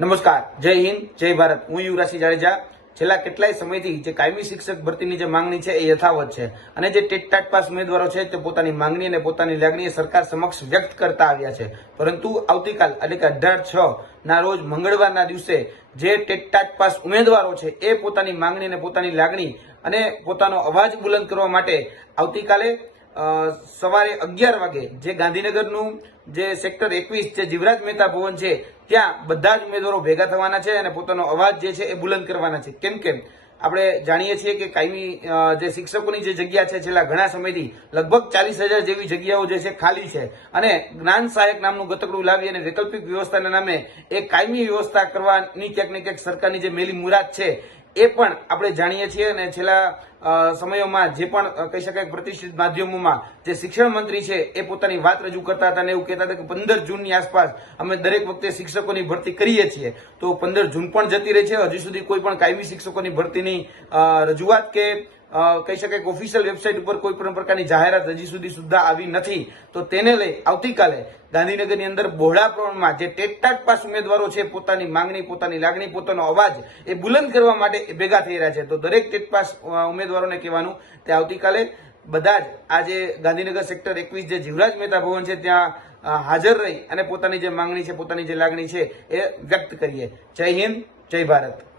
નમસ્કાર, જય હિન્દ, જય ભારત. હું યુવરાજસિંહ જાડેજા. છેલ્લા કેટલાય સમયથી જે કાયમી શિક્ષક ભરતીની જે માંગણી છે એ યથાવત છે અને જે ટેટ ટાટ પાસ ઉમેદવારો છે તે પોતાની માંગણી અને પોતાની લાગણી સરકાર સમક્ષ વ્યક્ત કરતા આવ્યા છે. પરંતુ આવતીકાલ, એટલે કે અઢાર છ ના રોજ મંગળવારના દિવસે જે ટેટ ટાટ પાસ ઉમેદવારો છે એ પોતાની માંગણી અને પોતાની લાગણી અને પોતાનો અવાજ બુલંદ કરવા માટે આવતીકાલે સવારે અગિયાર વાગે જે ગાંધીનગરનું જે સેક્ટર એકવીસ જે જીવરાજ મહેતા ભવન છે, ત્યાં બધા જ ઉમેદવારો ભેગા થવાના છે અને પોતાનો અવાજ જે છે એ બુલંદ કરવાના છે. કેમ કેમ? આપણે જાણીએ છીએ કે કાયમી જે શિક્ષકોની જે જગ્યા છે છેલ્લા ઘણા સમયથી લગભગ ચાલીસ હજાર જેવી જગ્યાઓ જે છે ખાલી છે. અને જ્ઞાન સહાયક નામનું ગતકડું લાવી અને વૈકલ્પિક વ્યવસ્થાના નામે એ કાયમી વ્યવસ્થા કરવાની ક્યાંક ને ક્યાંક સરકારની જે મેલી મુરાદ છે એ પણ આપણે જાણીએ છીએ અને છેલ્લા સમયોમાં જે પણ કહી શકાય પ્રતિષ્ઠિત માધ્યમોમાં જે શિક્ષણ મંત્રી છે એ પોતાની વાત રજૂ કરતા હતા અને એવું કહેતા હતા કે પંદર જૂનની આસપાસ અમે દરેક વખતે શિક્ષકોની ભરતી કરીએ છીએ. તો પંદર જૂન પણ જતી રહી છે. હજુ સુધી કોઈ પણ કાયમી શિક્ષકોની ભરતીની રજૂઆત કે કહી શકાય કે ઓફિશિયલ વેબસાઇટ ઉપર કોઈ પણ પ્રકારની જાહેરાત હજી સુધી સુદ્ધા આવી નથી. તો તેને લઈ આવતીકાલે ગાંધીનગરની અંદર બહોળા પ્રમાણમાં જે ટેટટાટ પાસ ઉમેદવારો છે, પોતાની માંગણી, પોતાની લાગણી, પોતાનો અવાજ એ બુલંદ કરવા માટે ભેગા થઈ રહ્યા છે. તો દરેક ટેટ પાસ ઉમેદવારોને કહેવાનું તે આવતીકાલે બધા જ આજે ગાંધીનગર સેક્ટર એકવીસ જે જીવરાજ મહેતા ભવન છે, ત્યાં હાજર રહી અને પોતાની જે માંગણી છે, પોતાની જે લાગણી છે એ વ્યક્ત કરીએ. જય હિન્દ, જય ભારત.